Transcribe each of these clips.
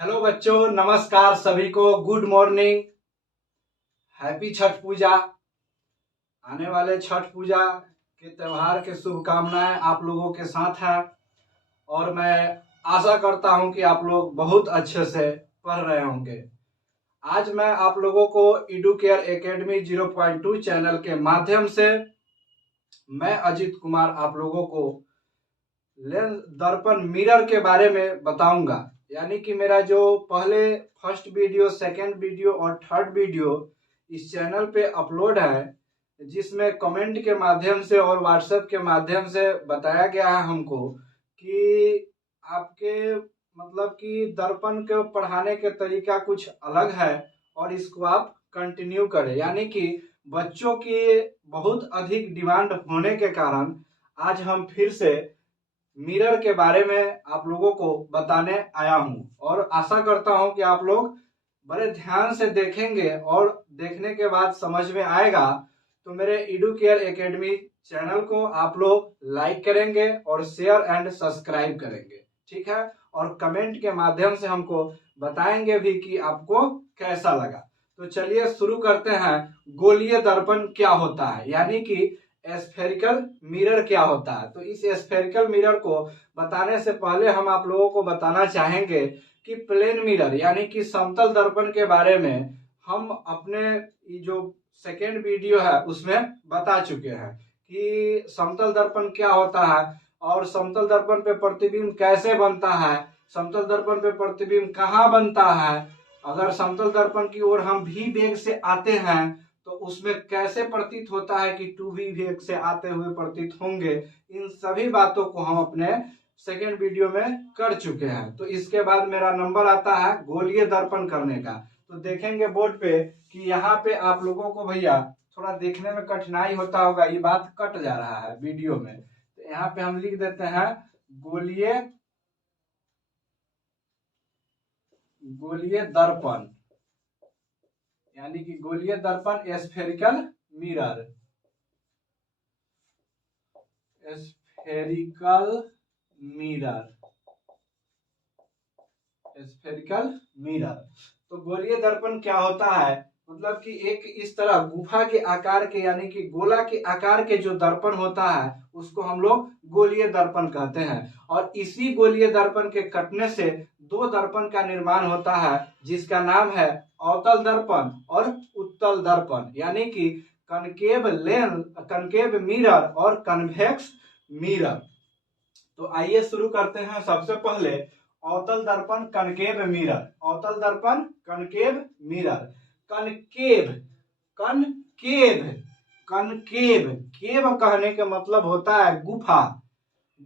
Hello बच्चों, नमस्कार सभी को। Good morning. हैप्पी छठ पूजा। आने वाले छठ पूजा के त्यौहार के शुभकामनाएं आप लोगों के साथ है और मैं आशा करता हूं कि आप लोग बहुत अच्छे से पढ़ रहे होंगे। आज मैं आप लोगों को एडुकेयर एकेडमी 0.2 चैनल के माध्यम से मैं अजीत कुमार आप लोगों को लेंस दर्पण मिरर के बारे में बताऊंगा। यानी कि मेरा जो पहले फर्स्ट वीडियो, सेकंड वीडियो और थर्ड वीडियो इस चैनल पे अपलोड है, जिसमें कमेंट के माध्यम से और व्हाट्सएप के माध्यम से बताया गया है हमको कि आपके मतलब कि दर्पण के पढ़ाने के तरीका कुछ अलग है और इसको आप कंटिन्यू करें। यानी कि बच्चों की बहुत अधिक डिमांड होने के कारण आज हम फिर से मिरर के बारे में आप लोगों को बताने आया हूं और आशा करता हूं कि आप लोग बड़े ध्यान से देखेंगे और देखने के बाद समझ में आएगा तो मेरे एडुकेयर एकेडमी चैनल को आप लोग लाइक करेंगे और शेयर एंड सब्सक्राइब करेंगे, ठीक है। और कमेंट के माध्यम से हमको बताएंगे भी कि आपको कैसा लगा। तो चलिए शुरू करते हैं। गोलीय दर्पण क्या होता है, यानी कि स्फेरिकल मिरर क्या होता है। तो इस स्फेरिकल मिरर को बताने से पहले हम आप लोगों को बताना चाहेंगे कि प्लेन मिरर यानी कि समतल दर्पण के बारे में हम अपने जो सेकेंड वीडियो है उसमें बता चुके हैं कि समतल दर्पण क्या होता है और समतल दर्पण पे प्रतिबिंब कैसे बनता है, समतल दर्पण पे प्रतिबिंब कहाँ बनता है, अगर समतल दर्पण की ओर हम भी वेग से आते हैं तो उसमें कैसे प्रतीत होता है कि 2v वेग से आते हुए प्रतीत होंगे। इन सभी बातों को हम अपने सेकेंड वीडियो में कर चुके हैं। तो इसके बाद मेरा नंबर आता है गोलीय दर्पण करने का। तो देखेंगे बोर्ड पे कि यहाँ पे आप लोगों को भैया थोड़ा देखने में कठिनाई होता होगा, ये बात कट जा रहा है वीडियो में। तो यहाँ पे हम लिख देते हैं गोलीय दर्पण, यानी कि गोलीय दर्पण spherical mirror, spherical mirror, spherical mirror. तो गोलीय दर्पण क्या होता है, मतलब कि एक इस तरह गुफा के आकार के यानी कि गोला के आकार के जो दर्पण होता है उसको हम लोग गोलीय दर्पण कहते हैं। और इसी गोलीय दर्पण के कटने से दो दर्पण का निर्माण होता है जिसका नाम है अवतल दर्पण और उत्तल दर्पण, यानी कि कनकेव लेंस, कनकेव मिरर और कन्वेक्स मिरर। तो आइए शुरू करते हैं। सबसे पहले अवतल दर्पण कनकेव मिरर, अवतल दर्पण concave mirror. Concave, concave, concave, cave कहने का मतलब होता है गुफा,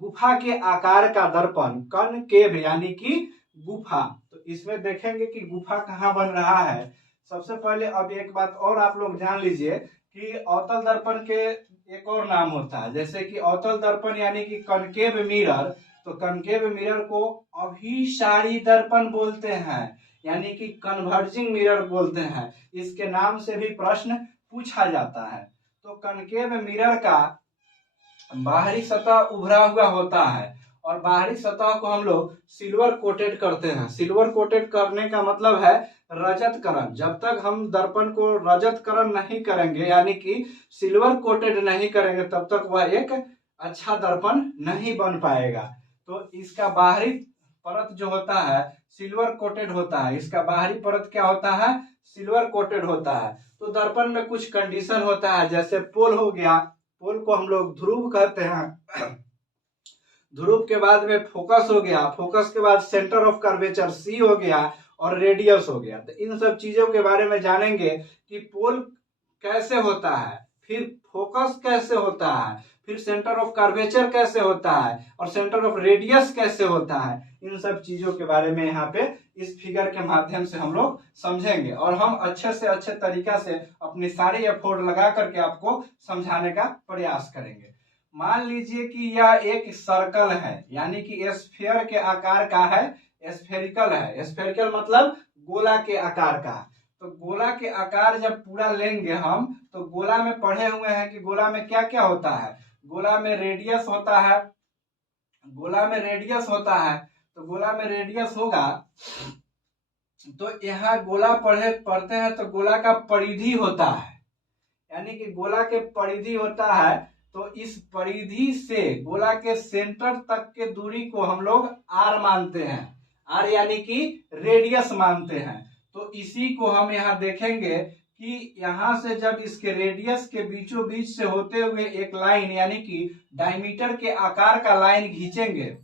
गुफा के आकार का दर्पण, कनकेव यानी कि गुफा। तो इसमें देखेंगे कि गुफा कहाँ बन रहा है। सबसे पहले अब एक बात और आप लोग जान लीजिए कि अवतल दर्पण के एक और नाम होता है, जैसे कि अवतल दर्पण यानी कि कनकेव मिरर, तो कनकेव मिरर को अभिसारी दर्पण बोलते हैं, यानी कि कन्वर्जिंग मिरर बोलते हैं। इसके नाम से भी प्रश्न पूछा जाता है। तो कनकेव मिरर का बाहरी सतह उभरा हुआ होता है और बाहरी सतह को हम लोग सिल्वर कोटेड करते हैं। सिल्वर कोटेड करने का मतलब है रजतकरण। जब तक हम दर्पण को रजतकरण नहीं करेंगे यानी कि सिल्वर कोटेड नहीं करेंगे तब तक वह एक अच्छा दर्पण नहीं बन पाएगा। तो इसका बाहरी परत जो होता है सिल्वर कोटेड होता है, इसका बाहरी परत क्या होता है, सिल्वर कोटेड होता है। तो दर्पण में कुछ कंडीशन होता है, जैसे पोल हो गया, पोल को हम लोग ध्रुव कहते हैं, ध्रुव के बाद में फोकस हो गया, फोकस के बाद सेंटर ऑफ कर्वेचर सी हो गया और रेडियस हो गया। तो इन सब चीजों के बारे में जानेंगे कि पोल कैसे होता है, फिर फोकस कैसे होता है, फिर सेंटर ऑफ कर्वेचर कैसे होता है और सेंटर ऑफ रेडियस कैसे होता है। इन सब चीजों के बारे में यहाँ पे इस फिगर के माध्यम से हम लोग समझेंगे और हम अच्छे से अच्छे तरीका से अपनी सारी एफर्ट लगा करके आपको समझाने का प्रयास करेंगे। मान लीजिए कि यह एक सर्कल है, यानी कि स्फीयर के आकार का है, स्फेरिकल है। स्फेरिकल मतलब गोला के आकार का। तो गोला के आकार जब पूरा लेंगे हम तो गोला में पढ़े हुए हैं कि गोला में क्या क्या होता है, गोला में रेडियस होता है, गोला में रेडियस होता है। तो गोला में रेडियस होगा तो यहाँ गोला पढ़ते हैं तो गोला का परिधि होता है, यानी कि गोला के परिधि होता है। तो इस परिधि से गोला के सेंटर तक के दूरी को हम लोग आर मानते हैं, आर यानी कि रेडियस मानते हैं। तो इसी को हम यहाँ देखेंगे कि यहाँ से जब इसके रेडियस के बीचों बीच से होते हुए एक लाइन यानी कि डायमीटर के आकार का लाइन खींचेंगे।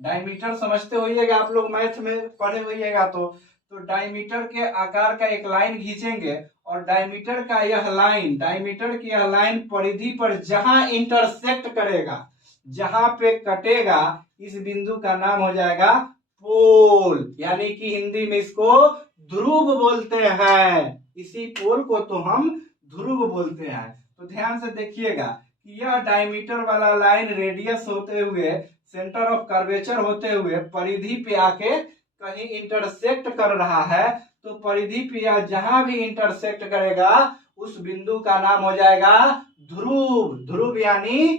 डायमीटर समझते होइएगा, आप लोग मैथ में पढ़े होइएगा। तो डायमीटर के आकार का एक लाइन खींचेंगे और डायमीटर की यह लाइन परिधि पर जहां इंटरसेक्ट करेगा, जहां पे कटेगा, इस बिंदु का नाम हो जाएगा पोल, यानी कि हिंदी में इसको ध्रुव बोलते हैं। इसी पोल को तो हम ध्रुव बोलते हैं। तो ध्यान से देखिएगा कि यह डायमीटर वाला लाइन रेडियस होते हुए, सेंटर ऑफ कर्वेचर होते हुए परिधि पे आके कहीं इंटरसेक्ट कर रहा है। तो परिधि पे या जहां भी इंटरसेक्ट करेगा उस बिंदु का नाम हो जाएगा ध्रुव। ध्रुव यानी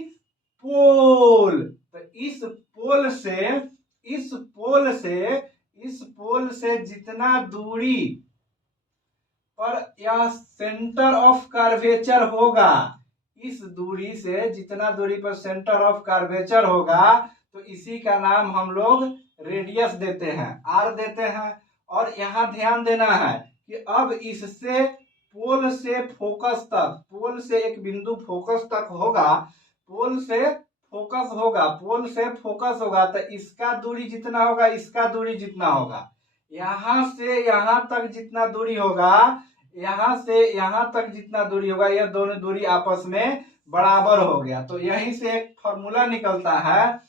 पोल। तो इस पोल से जितना दूरी पर यह सेंटर ऑफ कर्वेचर होगा, इस दूरी से जितना दूरी पर सेंटर ऑफ कर्वेचर होगा, तो इसी का नाम हम लोग रेडियस देते हैं, आर देते हैं। और यहाँ ध्यान देना है कि अब इससे पोल से फोकस तक, पोल से एक बिंदु फोकस तक होगा, पोल से फोकस होगा तो इसका दूरी जितना होगा, इसका दूरी जितना होगा, यहां से यहां तक जितना दूरी होगा, यहां से यहां तक जितना दूरी होगा, यह दोनों दूरी आपस में बराबर हो गया। तो यहीं से एक फॉर्मूला निकलता है,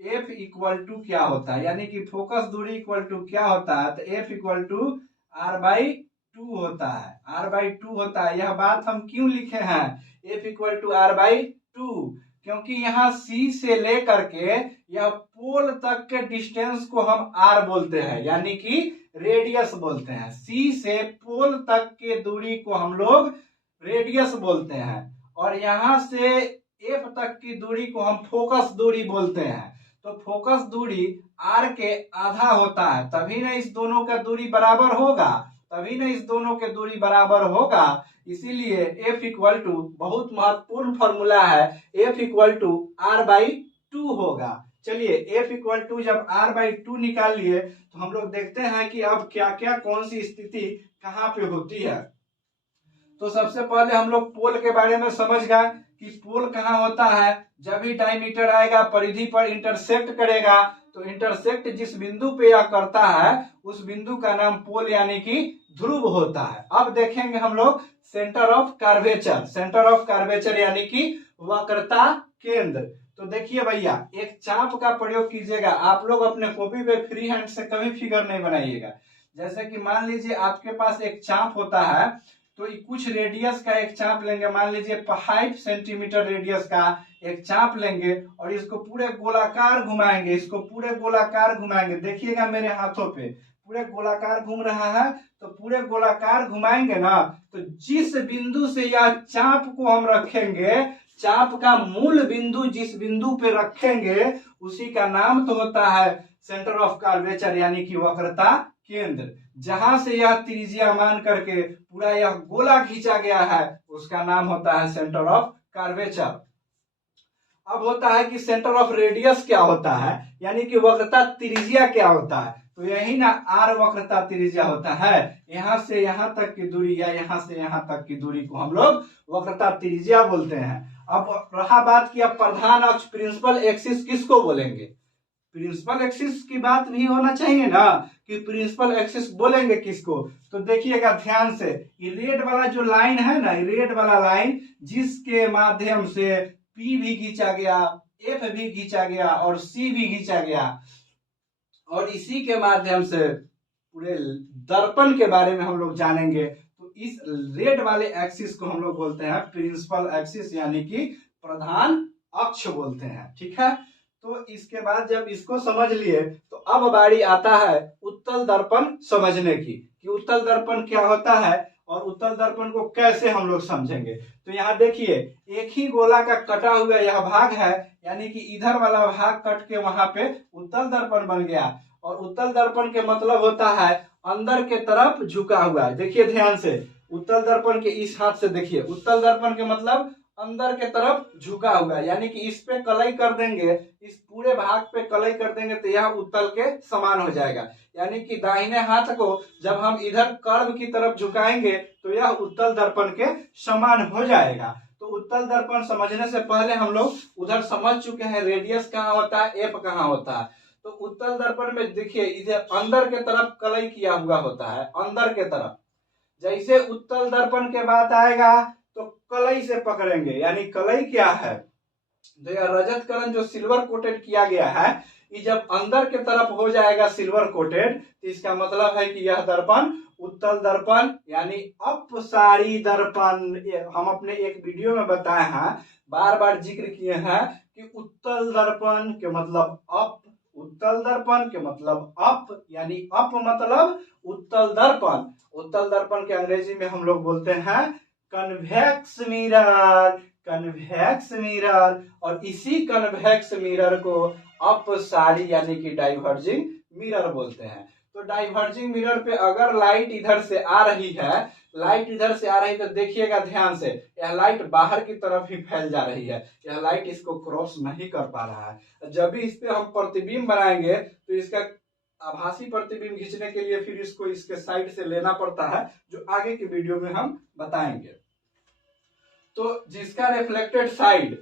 एफ इक्वल टू क्या होता है, यानी कि फोकस दूरी इक्वल टू क्या होता है। तो f equal to r by two होता है, आर बाई टू होता है। यह बात हम क्यों लिखे हैं f equal to r by two, क्योंकि यहाँ सी से लेकर के यह पोल तक के डिस्टेंस को हम आर बोलते हैं, यानी कि रेडियस बोलते हैं। सी से पोल तक के दूरी को हम लोग रेडियस बोलते हैं, और यहां से एफ तक की दूरी को हम फोकस दूरी बोलते हैं। तो फोकस दूरी आर के आधा होता है, तभी ना इस दोनों का दूरी बराबर होगा, इसीलिए एफ इक्वल टू, बहुत महत्वपूर्ण फॉर्मूला है, f equal to r by two होगा। चलिए एफ इक्वल टू जब आर बाई टू निकाल लिए तो हम लोग देखते हैं कि अब क्या क्या कौन सी स्थिति कहां पे होती है। तो सबसे पहले हम लोग पोल के बारे में समझ गए कि पोल कहाँ होता है। जब भी डायमीटर आएगा परिधि पर इंटरसेक्ट करेगा, तो इंटरसेक्ट जिस बिंदु पे यह करता है उस बिंदु का नाम पोल यानी कि ध्रुव होता है। अब देखेंगे हम लोग सेंटर ऑफ कर्वेचर यानी कि वक्रता केंद्र। तो देखिए भैया, एक चाप का प्रयोग कीजिएगा। आप लोग अपने कॉपी पे फ्री हैंड से कभी फिगर नहीं बनाइएगा। जैसे कि मान लीजिए आपके पास एक चाप होता है, तो कुछ रेडियस का एक चाप लेंगे, मान लीजिए 5 सेंटीमीटर रेडियस का एक चाप लेंगे और इसको पूरे गोलाकार घुमाएंगे। देखिएगा मेरे हाथों पे पूरे गोलाकार घूम रहा है। तो पूरे गोलाकार घुमाएंगे ना, तो जिस बिंदु से यह चाप को हम रखेंगे, चाप का मूल बिंदु जिस बिंदु पे रखेंगे उसी का नाम तो होता है सेंटर ऑफ कर्वेचर यानी कि वक्रता केंद्र। जहां से यह त्रिज्या मान करके पूरा यह गोला खींचा गया है उसका नाम होता है सेंटर ऑफ कर्वेचर। अब होता है कि सेंटर ऑफ रेडियस क्या होता है, यानी कि वक्रता त्रिज्या क्या होता है। तो यही ना आर वक्रता त्रिज्या होता है। यहां से यहां तक की दूरी या यहां से यहां तक की दूरी को हम लोग वक्रता त्रिज्या बोलते हैं। अब रहा बात कि अब प्रधान अक्ष प्रिंसिपल एक्सिस किसको बोलेंगे। प्रिंसिपल एक्सिस की बात भी होना चाहिए ना कि प्रिंसिपल एक्सिस बोलेंगे किसको। तो देखिएगा ध्यान से, ये रेड वाला जो लाइन है ना, रेड वाला लाइन जिसके माध्यम से P भी खींचा गया, F भी खींचा गया और C भी खींचा गया, और इसी के माध्यम से पूरे दर्पण के बारे में हम लोग जानेंगे। तो इस रेड वाले एक्सिस को हम लोग बोलते हैं प्रिंसिपल एक्सिस यानी कि प्रधान अक्ष बोलते हैं। ठीक है, तो इसके बाद जब इसको समझ लिए तो अब बारी आता है उत्तल दर्पण समझने की कि उत्तल दर्पण क्या होता है और उत्तल दर्पण को कैसे हम लोग समझेंगे। तो यहाँ देखिए, एक ही गोला का कटा हुआ यह भाग है, यानी कि इधर वाला भाग कट के वहां पे उत्तल दर्पण बन गया। और उत्तल दर्पण के मतलब होता है अंदर के तरफ झुका हुआ है। देखिए ध्यान से, उत्तल दर्पण के इस हाथ से देखिए, उत्तल दर्पण के मतलब अंदर के तरफ झुका हुआ है, यानी कि इस पे कलई कर देंगे, इस पूरे भाग पे कलई कर देंगे तो यह उत्तल के समान हो जाएगा। यानी कि दाहिने हाथ को जब हम इधर कर्व की तरफ झुकाएंगे तो यह उत्तल दर्पण के समान हो जाएगा। तो उत्तल दर्पण समझने से पहले हम लोग उधर समझ चुके हैं रेडियस कहाँ होता है, एफ कहाँ होता है। तो उत्तल दर्पण में देखिए इधर अंदर के तरफ कलई किया हुआ होता है, अंदर के तरफ। जैसे उत्तल दर्पण के बात आएगा तो कलई से पकड़ेंगे, यानी कलई क्या है, तो यह रजत करण जो सिल्वर कोटेड किया गया है, ये जब अंदर के तरफ हो जाएगा सिल्वर कोटेड, तो इसका मतलब है कि यह दर्पण उत्तल दर्पण यानी अपसारी दर्पण। हम अपने एक वीडियो में बताए हैं, बार बार जिक्र किए हैं कि उत्तल दर्पण के मतलब अप, उत्तल दर्पण के मतलब अप, यानी अप मतलब उत्तल दर्पण। उत्तल दर्पण के अंग्रेजी में हम लोग बोलते हैं कन्वेक्स मिरर, कन्वेक्स मिरर। और इसी कन्वेक्स मिरर को अपसारी यानी कि डाइवर्जिंग मिरर बोलते हैं। तो डाइवर्जिंग मिरर पे अगर लाइट इधर से आ रही है, लाइट इधर से आ रही है तो देखिएगा ध्यान से, यह लाइट बाहर की तरफ ही फैल जा रही है, यह लाइट इसको क्रॉस नहीं कर पा रहा है। जब भी इस पे हम प्रतिबिंब बनाएंगे तो इसका आभासी प्रतिबिंब खींचने के लिए फिर इसको इसके साइड से लेना पड़ता है, जो आगे की वीडियो में हम बताएंगे। तो जिसका रिफ्लेक्टेड साइड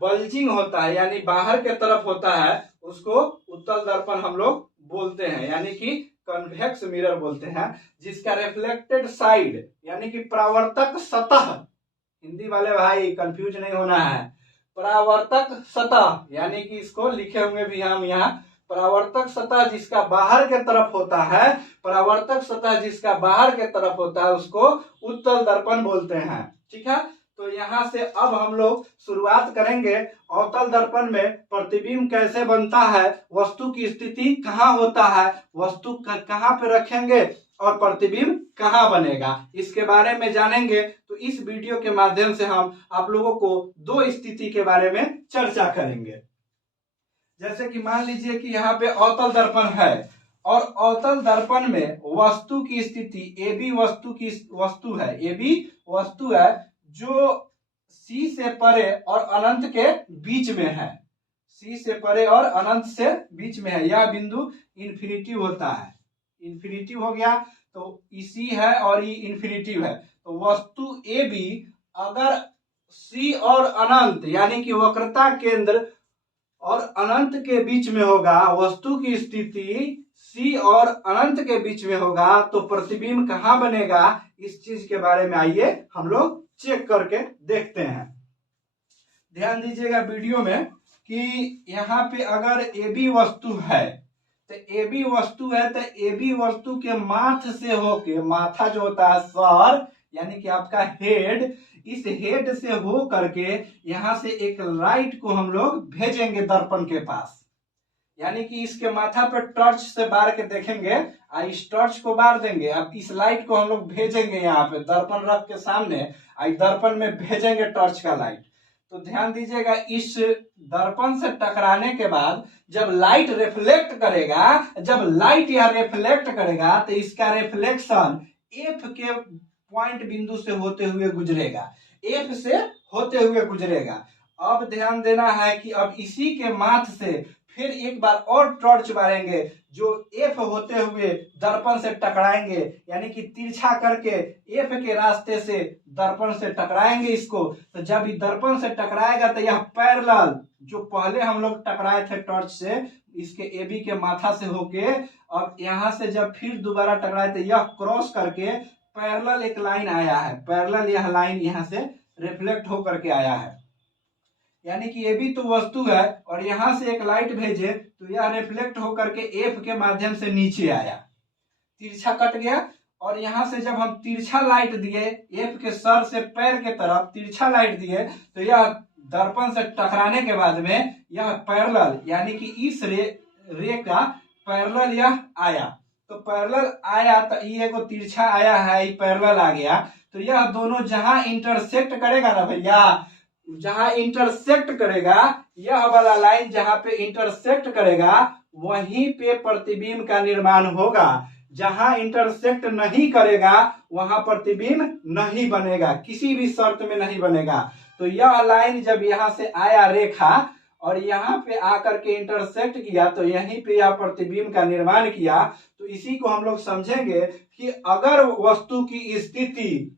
बल्जिंग होता है यानी बाहर के तरफ होता है, उसको उत्तल दर्पण हम लोग बोलते हैं, यानी कि कन्वेक्स मिरर बोलते हैं। जिसका रिफ्लेक्टेड साइड यानी कि परावर्तक सतह, हिंदी वाले भाई कंफ्यूज नहीं होना है, परावर्तक सतह यानी कि इसको लिखे हुए भी हम यहाँ, परावर्तक सतह जिसका बाहर के तरफ होता है, परावर्तक सतह जिसका बाहर के तरफ होता है उसको उत्तल दर्पण बोलते हैं। ठीक है, तो यहां से अब हम लोग शुरुआत करेंगे अवतल दर्पण में प्रतिबिंब कैसे बनता है, वस्तु की स्थिति कहाँ होता है, वस्तु कहाँ पे रखेंगे और प्रतिबिंब कहाँ बनेगा, इसके बारे में जानेंगे। तो इस वीडियो के माध्यम से हम आप लोगों को दो स्थिति के बारे में चर्चा करेंगे। जैसे कि मान लीजिए कि यहाँ पे अवतल दर्पण है और अवतल दर्पण में वस्तु की स्थिति AB वस्तु है, AB वस्तु है जो C से परे और अनंत के बीच में है, C से परे और अनंत से बीच में है। यह बिंदु इन्फिनिटिव होता है, इन्फिनिटिव हो गया तो C है और ये इन्फिनिटिव है। तो वस्तु AB अगर C और अनंत यानी कि वक्रता केंद्र और अनंत के बीच में होगा, वस्तु की स्थिति C और अनंत के बीच में होगा, तो प्रतिबिंब कहाँ बनेगा, इस चीज के बारे में आइए हम लोग चेक करके देखते हैं। ध्यान दीजिएगा वीडियो में कि यहाँ पे अगर AB वस्तु है तो AB वस्तु है तो AB वस्तु के माथ से होके, माथा जो होता है सर यानी कि आपका हेड, इस हेड से हो करके यहां से एक लाइट को हम लोग भेजेंगे दर्पण के पास, यानी कि इसके माथा पर टॉर्च से बार के देखेंगे, इस टॉर्च को बार देंगे। अब इस लाइट को हम लोग भेजेंगे यहाँ पे दर्पण रख के सामने, दर्पण में भेजेंगे टॉर्च का लाइट। तो ध्यान दीजिएगा, इस दर्पण से टकराने के बाद जब लाइट रिफ्लेक्ट करेगा, जब लाइट यह रिफ्लेक्ट करेगा तो इसका रिफ्लेक्शन एफ के पॉइंट बिंदु से होते हुए गुजरेगा, एफ से होते हुए गुजरेगा। अब ध्यान देना है कि अब इसी के माथ से फिर एक बार और टॉर्च मारेंगे जो एफ होते हुए दर्पण से टकराएंगे, यानी कि तिरछा करके एफ के रास्ते से दर्पण से टकराएंगे इसको। तो जब ये दर्पण से टकराएगा तो यह पैरेलल जो पहले हम लोग टकराए थे टॉर्च से, इसके एबी के माथा से होके, अब यहां से जब फिर दोबारा टकराए तो यह क्रॉस करके पैरेलल एक लाइन आया है, पैरेलल यह लाइन यहां से रिफ्लेक्ट होकर के आया है, यानी कि ये भी तो वस्तु है और यहां से एक लाइट भेजे तो यह रिफ्लेक्ट होकर के एफ के माध्यम से नीचे आया, तिरछा कट गया। और यहां से जब हम तिरछा लाइट दिए एफ के सर से पैर के तरफ तिरछा लाइट दिए तो यह दर्पण से टकराने के बाद में यह पैरेलल यानी कि इस रे का पैरेलल यह आया, तो पैरेलल आया तो ये को तिरछा आया है, ये पैरेलल आ गया। तो यह दोनों जहां इंटरसेक्ट करेगा ना भैया, जहां इंटरसेक्ट करेगा, यह वाला लाइन जहां पे इंटरसेक्ट करेगा वहीं पे प्रतिबिंब का निर्माण होगा। जहां इंटरसेक्ट नहीं करेगा वहां प्रतिबिंब नहीं बनेगा, किसी भी शर्त में नहीं बनेगा। तो यह लाइन जब यहां से आया रेखा और यहाँ पे आकर के इंटरसेक्ट किया तो यहीं पे यह प्रतिबिंब का निर्माण किया। तो इसी को हम लोग समझेंगे कि अगर वस्तु की स्थिति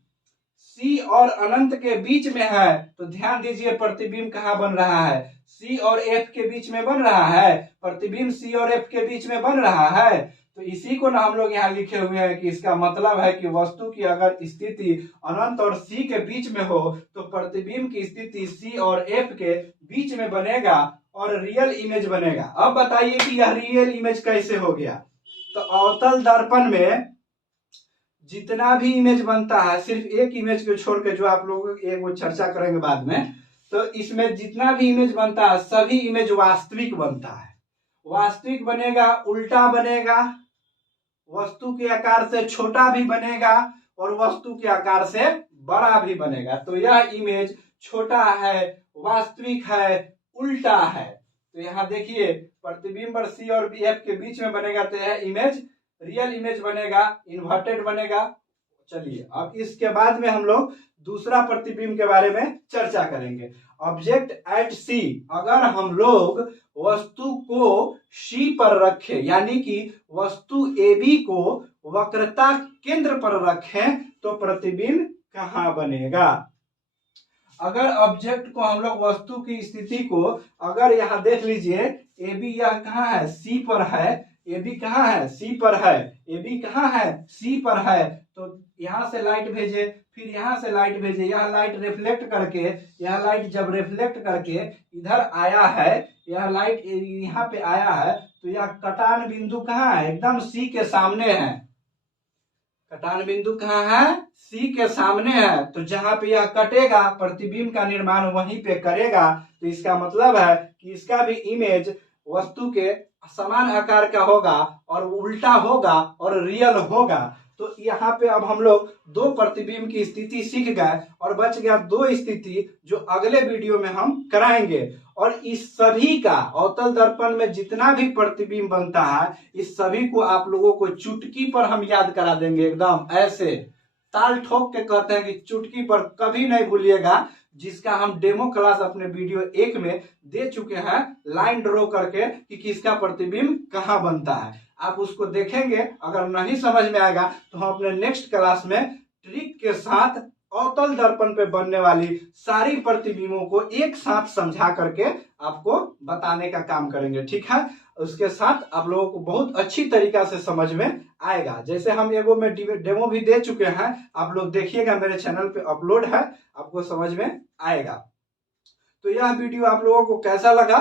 C और अनंत के बीच में है तो ध्यान दीजिए प्रतिबिंब कहाँ बन रहा है, C और F के बीच में बन रहा है, प्रतिबिंब C और F के बीच में बन रहा है। तो इसी को ना हम लोग यहाँ लिखे हुए हैं कि इसका मतलब है कि वस्तु की अगर स्थिति अनंत और C के बीच में हो तो प्रतिबिंब की स्थिति C और F के बीच में बनेगा और रियल इमेज बनेगा। अब बताइए कि यह रियल इमेज कैसे हो गया। तो अवतल दर्पण में जितना भी इमेज बनता है, सिर्फ एक इमेज को छोड़ के जो आप लोग एक वो चर्चा करेंगे बाद में, तो इसमें जितना भी इमेज बनता है सभी इमेज वास्तविक बनता है। वास्तविक बनेगा, उल्टा बनेगा, वस्तु के आकार से छोटा भी बनेगा और वस्तु के आकार से बड़ा भी बनेगा। तो यह इमेज छोटा है, वास्तविक है, उल्टा है। तो यहाँ देखिए प्रतिबिंब और C और F के बीच में बनेगा तो यह इमेज रियल इमेज बनेगा, इन्वर्टेड बनेगा। चलिए अब इसके बाद में हम लोग दूसरा प्रतिबिंब के बारे में चर्चा करेंगे। ऑब्जेक्ट एट C, अगर हम लोग वस्तु को C पर रखें यानी कि वस्तु AB को वक्रता केंद्र पर रखें तो प्रतिबिंब कहाँ बनेगा। अगर ऑब्जेक्ट को हम लोग वस्तु की स्थिति को अगर यहाँ देख लीजिए AB यह कहाँ है, C पर है, AB कहाँ है, C पर है, AB कहाँ है, C पर है। तो यहाँ से लाइट भेजे, फिर यहाँ से लाइट भेजे, यह लाइट रिफ्लेक्ट करके, यह लाइट जब रिफ्लेक्ट करके इधर आया है, यह लाइट यहाँ पे आया है तो यह कटान बिंदु कहाँ है, एकदम C के सामने है। कटान बिंदु कहाँ है, C के सामने है। तो जहां पे यह कटेगा प्रतिबिंब का निर्माण वहीं पे करेगा। तो इसका मतलब है कि इसका भी इमेज वस्तु के समान आकार का होगा और उल्टा होगा और रियल होगा। तो यहाँ पे अब हम लोग दो प्रतिबिंब की स्थिति सीख गए और बच गया दो स्थिति जो अगले वीडियो में हम कराएंगे। और इस सभी का अवतल दर्पण में जितना भी प्रतिबिंब बनता है इस सभी को आप लोगों को चुटकी पर हम याद करा देंगे, एकदम ऐसे ताल ठोक के कहते हैं कि चुटकी पर कभी नहीं भूलिएगा, जिसका हम डेमो क्लास अपने वीडियो 1 में दे चुके हैं लाइन ड्रॉ करके कि किसका प्रतिबिंब कहाँ बनता है। आप उसको देखेंगे, अगर नहीं समझ में आएगा तो हम अपने नेक्स्ट क्लास में ट्रिक के साथ अवतल दर्पण पे बनने वाली सारी प्रतिबिंबों को एक साथ समझा करके आपको बताने का काम करेंगे, ठीक है। उसके साथ आप लोगों को बहुत अच्छी तरीका से समझ में आएगा। जैसे हम एगो में डेमो भी दे चुके हैं, आप लोग देखिएगा, मेरे चैनल पे अपलोड है, आपको समझ में आएगा। तो यह वीडियो आप लोगों को कैसा लगा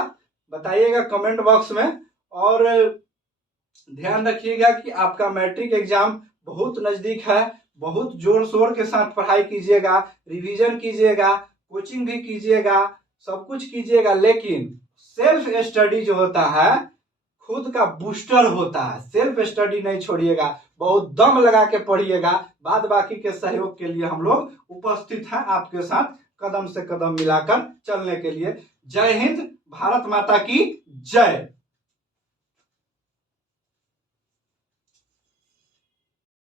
बताइएगा कमेंट बॉक्स में। और ध्यान रखिएगा कि आपका मैट्रिक एग्जाम बहुत नजदीक है, बहुत जोर शोर के साथ पढ़ाई कीजिएगा, रिवीजन कीजिएगा, कोचिंग भी कीजिएगा, सब कुछ कीजिएगा, लेकिन सेल्फ स्टडी जो होता है खुद का बूस्टर होता है। सेल्फ स्टडी नहीं छोड़िएगा, बहुत दम लगा के पढ़िएगा। बाद बाकी के सहयोग के लिए हम लोग उपस्थित हैं आपके साथ, कदम से कदम मिलाकर चलने के लिए। जय हिंद, भारत माता की जय।